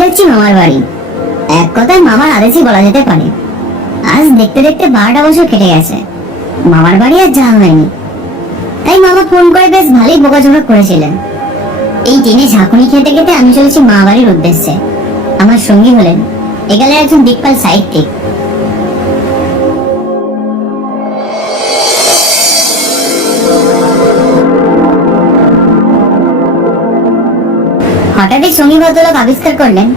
যাচ্ছি মামার বাড়ি। এক কথায় মামার আদেশই বলা যেতে পারে। আজ দেখতে দেখতে 12টা বছর কেটে গেছে, মামার বাড়ি আর যাওয়া হয়নি। তাই মামা ফোন করে বেশ ভালোই বকাঝকা করেছিলেন। এই ট্রেনে ঝাঁকুনি খেতে খেতে আমি চলেছি মা বাড়ির উদ্দেশ্যে। আমার সঙ্গী হলেন এখানে একজন দিকপাল সাহিত্যিক। হঠাৎই সঙ্গী ভদ্রলোক আবিষ্কার করলেন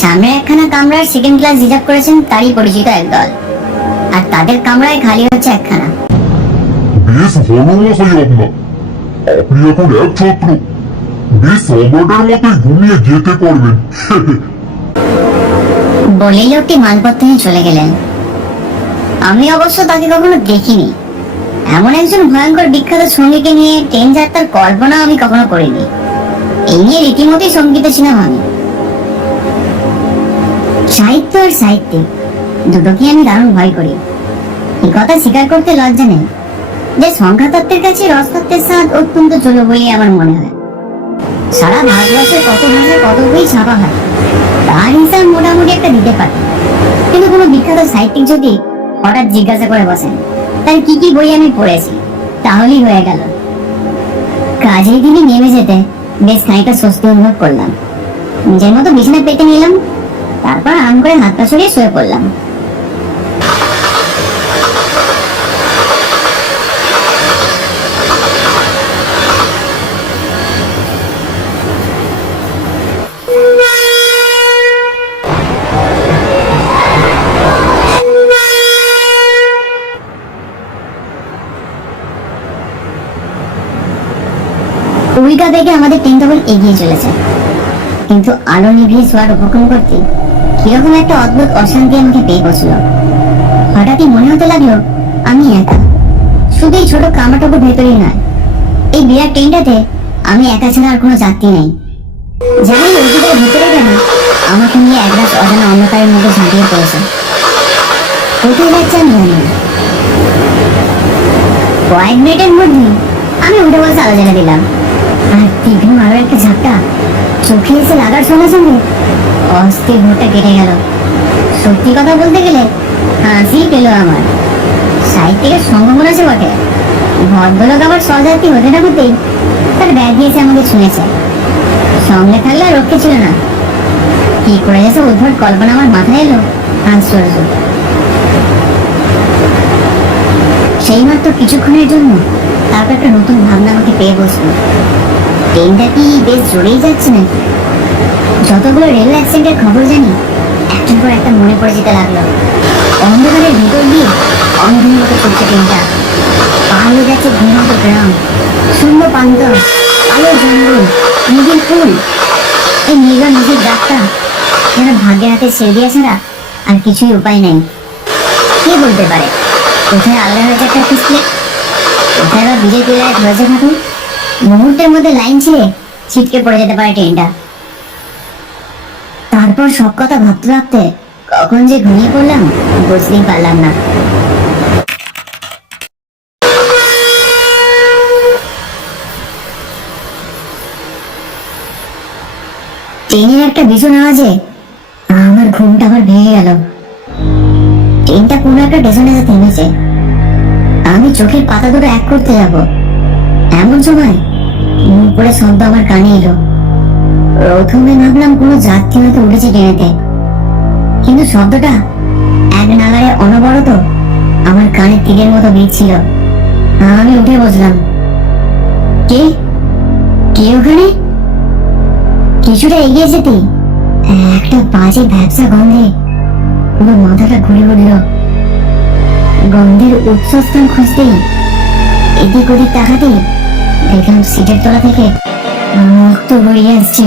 সামনে একখানা কামরার সেকেন্ড ক্লাস রিজার্ভ করেছেন তারই পরিচিত একদল, আর তাদের কামরায় খালি হচ্ছে একখানা। বেশ ভালো মশাই আপনার, আপনি এখন এক ছাত্র, বেশ সম্রাটের মতোই ঘুমিয়ে যেতে পারবেন। বলেই লোকটি মালপত্র নিয়ে চলে গেলেন। আমি অবশ্য তাকে কখনো দেখিনি। এমন একজন ভয়ঙ্কর বিখ্যাত সঙ্গীকে নিয়ে ট্রেন যাত্রার কল্পনা আমি কখনো করিনি। এই নিয়ে রীতিমতোই শঙ্কিত ছিলাম আমি। সাহিত্য আর সাহিত্যিক দুটোকে আমি দারুণ ভয় করি। এই কথা স্বীকার করতে লজ্জা নেই যে সংখ্যাতত্ত্বের কাছে রসতত্ত্বের স্বাদ অত্যন্ত জল বলে আমার মনে হয়। সারা ভারতবর্ষে কত ভাষায় কত বই ছাপা হয় তার হিসাব মোটামুটি একটা দিতে পারে, কিন্তু কোনো বিখ্যাত সাহিত্যিক যদি হঠাৎ জিজ্ঞাসা করে বসেন তার কি কি বই আমি পড়েছি, তাহলেই হয়ে গেল। কাজের দিনে নেমে যেতে বেশ খানিকটা স্বস্তি অনুভব করলাম। নিজের মতো বিছানায় পেতে নিলাম, তারপর আরাম করে হাত পা সরিয়ে শুয়ে পড়লাম। উল্কা বেগে আমাদের ট্রেন তখন এগিয়ে চলেছে, কিন্তু আলো নিভিয়ে শোয়ার উপক্রম করতে কিরকম একটা অদ্ভুত অশান্তি আমাকে পেয়ে বসলো। হঠাৎই মনে হতে লাগলো আমি একা, শুধু এই ছোট কামরাটুকু ভেতরেই নয়, এই বিরাট ট্রেনটাতে আমি একা ছাড়া আর কোনো যাত্রী নেই। যেমন অতীতের ভেতরে কেন আমাকে নিয়ে একরাশ অজানা অন্ধকারের মধ্যে ঝাঁপিয়ে পড়েছে। কোথায় যাচ্ছে আমি জানি না। কয়েক মিনিটের মধ্যে আমি উঠে বসে আলো জ্বালা দিলাম, আর তীব্র আরো একটা ঝাপটা চোখে এসে লাগার সঙ্গে সঙ্গে অস্থির ভোরটা কেটে গেল। সত্যি কথা বলতে গেলে হাসি পেল আমার। সাহিত্যিকের সঙ্গ মনে আছে বটে, ভদ্রলোক আবার স্বজাতি হতে না হতেই তার ব্যাগ দিয়েছে আমাকে ছুঁয়েছে। সঙ্গে থাকলে আর রক্ষে ছিল না। কি করে গেছে উদ্ভট কল্পনা আমার মাথায় এলো আশ্চর্য। সেই মাত্র কিছুক্ষণের জন্য তারপর একটা নতুন ভাবনা আমাকে পেয়ে বসলো। ট্রেনটা কি বেশ জোরেই যাচ্ছে নাকি? যতগুলো রেল অ্যাক্সিডেন্টের খবর জানি একটার পর একটা মনে পড়ে যেতে লাগলো। অন্ধকারের ভিতর দিয়ে অন্ধের মতো চলছে ট্রেনটা। পার হয়ে যাচ্ছে ঘুমন্ত গ্রাম, শূন্য প্রান্ত, আলো জঙ্গল, নিবিড় ফুল। এই নির্জন নদীর যাত্রা যেন ভাগ্যের হাতে ছেড়ে দিয়ে ছাড়া আর কিছুই উপায় নেই। কে বলতে পারে কোথায় আলাদা হয়েছে একটা পিছলে, কোথায় বা বিজয় পিলায় ধরেছে থাকুন। মুহূর্তের মধ্যে লাইন ছিঁড়ে ছিটকে পড়ে যেতে পারে ট্রেনটা। তারপর সব কথা ভাবতে ভাবতে কখন যে ঘুমিয়ে পড়লাম বুঝতেই পারলাম না। ট্রেনের একটা ভীষণ আওয়াজে আমার ঘুমটা আবার ভেঙে গেল। ট্রেনটা কোনো একটা স্টেশনে এসে থেমেছে। আমি চোখের পাতা দুটো এক করতে যাব, এমন সময় মুখ পড়ে শব্দ আমার কানে এলো। প্রথমে ভাবলাম কোনো যাত্রী হয়তো উঠেছে ট্রেনেতে, কিন্তু শব্দটা এক নাগারে অনবরত আমার কানে তীরের মতো বিঁধছিল। আমি উঠে বসলাম। কে কে ওখানে? কিছুটা এগিয়ে যেতে একটা বাজে ভ্যাপসা গন্ধে পুরো মাথাটা ঘুরে উঠল। গন্ধের উৎসস্থান খুঁজতেই এদিক ওদিক তাকাতেই দেখলাম সিটের তলা থেকে রক্ত গড়িয়ে আসছে।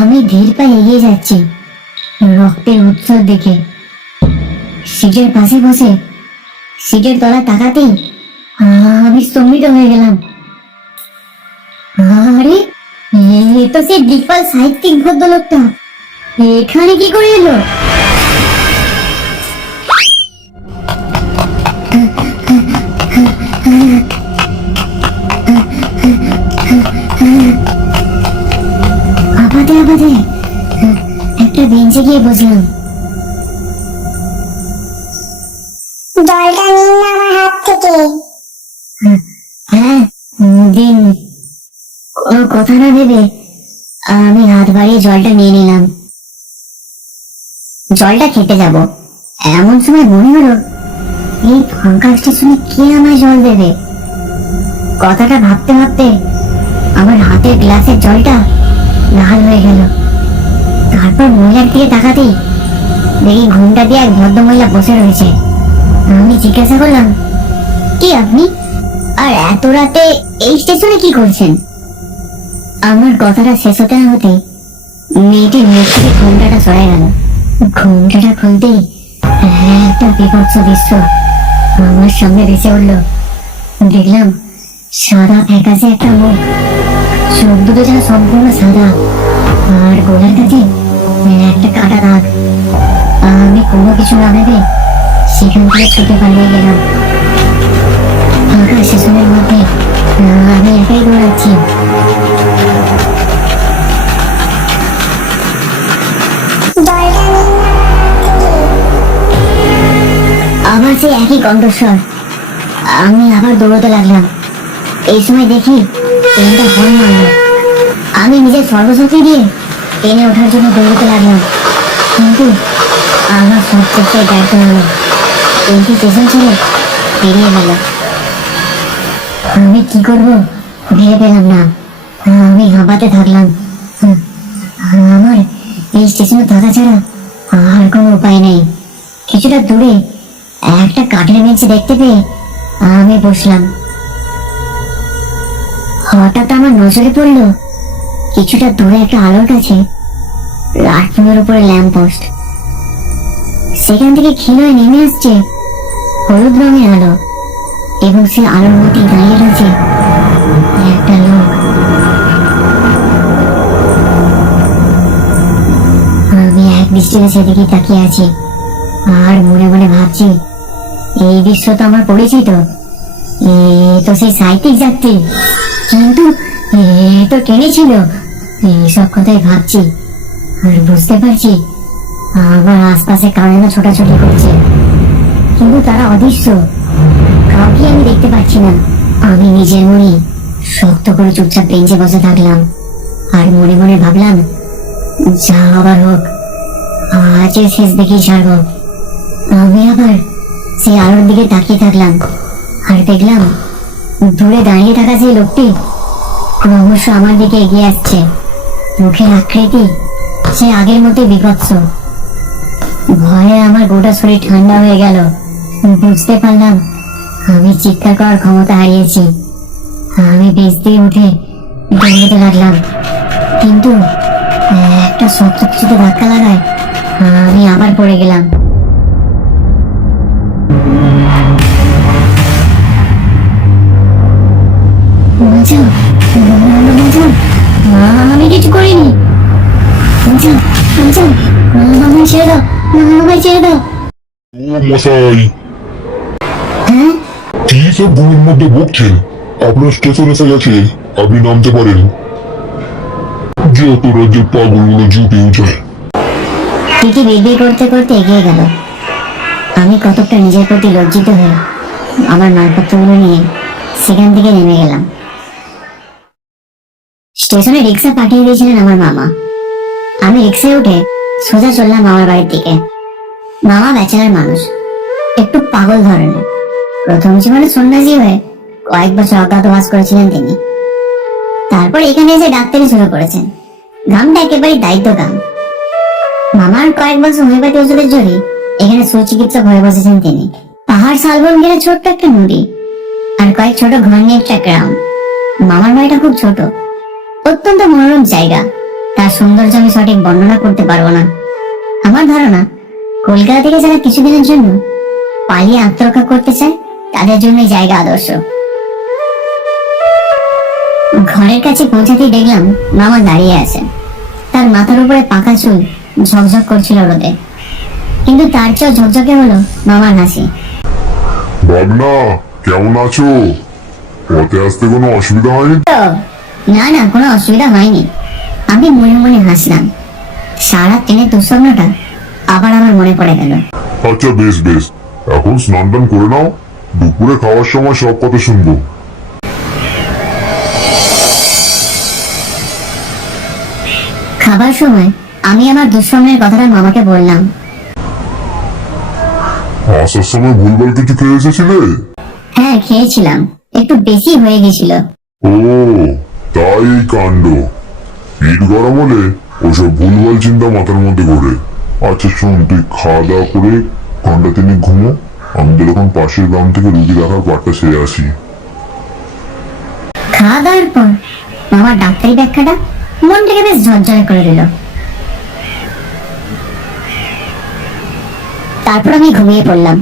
আমি ধীর পায়ে এগিয়ে যাচ্ছি রক্তের উৎসর দেখে। সিটের পাশে বসে সিটের তলা তাকাতেই আমি স্তম্ভিত হয়ে গেলাম। আরে এ তো সেই দিকপাল সাহিত্যিক ভদ্রলোকটা, এখানে কি করে এলো? একটা বেঞ্চে গিয়ে বসলাম। জলটা নিন না আমার হাত থেকে। হ্যাঁ, দিন। কোনো কথা না ভেবে আমি হাত বাড়িয়ে জলটা নিয়ে নিলাম। জলটা খেতে যাব এমন সময় মনে হলো, এই ফাঁকা স্টেশনে কে আমায় জল দেবে? কথাটা ভাবতে ভাবতে আমার হাতের গ্লাসের জলটা লাল হয়ে গেল। তারপর মহিলার দিকে তাকাতেই দেখি ঘুমটা দিয়ে এক ভদ্রমহিলা বসে রয়েছে। আমি জিজ্ঞাসা করলাম, কি আপনি? আর এত রাতে এই স্টেশনে কি করছেন? আমার কথাটা শেষ হতে না হতে মেয়েটির মুখ থেকে ঘুমটাটা সরে গেল। ঘুমটাটা খুলতেই একটা বিভৎস দৃশ্য আমার সামনে ভেসে উঠল। দেখলাম সাদা ফ্যাকাশে একটা মুখ, চোখ দুটো যেন সম্পূর্ণ সাদা, আর গোলার কাছে একটা কাটা দাগ। আমি কোনো কিছু না ভেবে সেখান থেকে ছুটে পালিয়ে গেলাম। ফাঁকা স্টেশনের মধ্যে আমি একাই দৌড়াচ্ছি। জলটা নিন না আবার সেই একই কণ্ঠস্বর। আমি আবার দৌড়তে লাগলাম। এই সময় দেখি ট্রেনটা হর্ন মারল। আমি নিজের সর্বশক্তি দিয়ে ট্রেনে ওঠার জন্য দৌড়তে লাগলাম, কিন্তু আমার সব চেষ্টায় ব্যর্থ হলো। ট্রেনটি স্টেশন ছেড়ে বেরিয়ে গেল। আমি কি করব ভেবে পেলাম না। আমি হাঁপাতে থাকলাম। আমার এই স্টেশনে থাকা ছাড়া আর কোনো উপায় নেই। কিছুটা দূরে একটা কাঠের বেঞ্চে দেখতে পেয়ে আমি বসলাম। হঠাৎ আমার নজরে পড়লো কিছুটা দূরে একটা আলোর কাছে প্ল্যাটফর্মের উপরে ল্যাম্প পোস্ট। সেখান থেকে ক্ষীণ হয়ে নেমে আসছে হলুদ রঙের আলো, এবং সে আলোর মধ্যে দাঁড়িয়ে রয়েছে একটা লোক। আমি এক দৃষ্টিতে সেদিকে তাকিয়ে আছি আর মনে মনে ভাবছি, এই দৃশ্য তো আমার পরিচিত। এ তো সেই সাহিত্যিক যাত্রী, কিন্তু এ তো ট্রেনে ছিল। এইসব কথাই ভাবছি আর বুঝতে পারছি আমার আশপাশে কারেন্ট ছোটাছুটি করছে, কিন্তু তারা অদৃশ্য, কাউকে আমি দেখতে পাচ্ছি না। আমি নিজের মনে শক্ত করে চুপচাপ বেঞ্চে বসে থাকলাম আর মনে মনে ভাবলাম, যা আবার হোক, আজের শেষ দেখেই ছাড়বো। আমি আবার সেই আলোর দিকে তাকিয়ে থাকলাম আর দেখলাম দূরে দাঁড়িয়ে থাকা সেই লোকটি ক্রমশ আমার দিকে এগিয়ে আসছে। মুখের আকৃতি সে আগের মতো বিভৎস। ভয়ে আমার গোটা শরীর ঠান্ডা হয়ে গেল। বুঝতে পারলাম আমি চিৎকার করার ক্ষমতা হারিয়েছি। আমি বেঞ্চ দিয়ে উঠে দৌড়তে লাগলাম, কিন্তু একটা শক্ত কিছুতে ধাক্কা লাগায় আমি আবার পড়ে গেলাম। বাঁচাও, বাঁচাও, আমি কিছু করিনি। বাঁচাও, বাঁচাও, আমায় ছেড়ে দাও, আমায় ছেড়ে দাও। ও মশাই, হ্যাঁ, কি সব ঘুমের মধ্যে বকছেন? আপনার স্টেশন এসে গেছে, আপনি নামতে পারেন। যত রাজ্যের পাগলগুলো জুটে উঠে। টিটি বিড়বিড় করতে করতে এগিয়ে গেল। আমি কতকটা নিজের প্রতি লজ্জিত হয়ে আমার মালপত্রগুলো নিয়ে সেখান থেকে নেমে গেলাম। স্টেশনে রিক্সা পাঠিয়ে দিয়েছিলেন আমার মামা। আমি রিক্সায় উঠে সোজা চললাম মামার বাড়ির দিকে। মামা ব্যাচেলার মানুষ, একটু পাগল ধরনের। প্রথম জীবনে সন্ন্যাসী হয়ে কয়েক বছর অজ্ঞাতবাস করেছিলেন তিনি। তারপর এখানে এসে ডাক্তারি শুরু করেছেন। গ্রামটা একেবারে দায়িত্ব গ্রাম। মামার কয়েক বছর হোমিওপ্যাথি ওষুধের জোরে এখানে সুচিকিৎসক হয়ে বসেছেন তিনি। পাহাড় শালবন ঘিরে ছোট্ট একটা নদী আর কয়েক ছোট ঘর নিয়ে একটা গ্রাম। মামার বাড়িটা খুব ছোট, অত্যন্ত মনোরম জায়গা। তার সৌন্দর্য আমি সঠিক বর্ণনা করতে পারবো না। আমার ধারণা, কলকাতা থেকে যারা কিছুদিনের জন্য পালিয়ে আত্মরক্ষা করতে চায় তাদের জন্য এই জায়গা আদর্শ। ঘরের কাছে পৌঁছাতেই দেখলাম মামা দাঁড়িয়ে আছেন। তার মাথার উপরে পাকা চুল ঝকঝক করছিল রোদে, কিন্তু তার চেয়েও ঝকঝকে হলো মামার হাসি। ভাবনা, কেমন আছো? পথে আসতে কোনো অসুবিধা হয়নি? তো না না, কোনো অসুবিধা হয়নি। আমি মনে মনে হাসলাম। সারা ট্রেনের দুঃস্বপ্নটা আবার আমার মনে পড়ে গেল। আচ্ছা বেশ বেশ, এখন স্নান টান করে নাও, দুপুরে খাওয়ার সময় সব কথা শুনবো। খাবার সময় আমি আমার দুঃস্বপ্নের কথাটা মামাকে বললাম। আসার সময় ভুলভাল কিছু খেয়ে এসেছিলে? হ্যাঁ, খেয়েছিলাম, একটু বেশি হয়ে গেছিল। ও, তাই এই কাণ্ড। পিঠ গরম হলে ওসব ভুলভাল চিন্তা মাথার মধ্যে ঘোরে। আচ্ছা শোন, তুই খাওয়া দাওয়া করে ঘন্টা তিনেক ঘুমো, আমি যখন পাশের গ্রাম থেকে রুগী দেখার পাটটা সেরে আসি। খাওয়া দাওয়ার পর মামার ডাক্তারি ব্যাখ্যাটা মনটাকে বেশ ঝরঝরে করে দিল। তারপর আমি ঘুমিয়ে পড়লাম।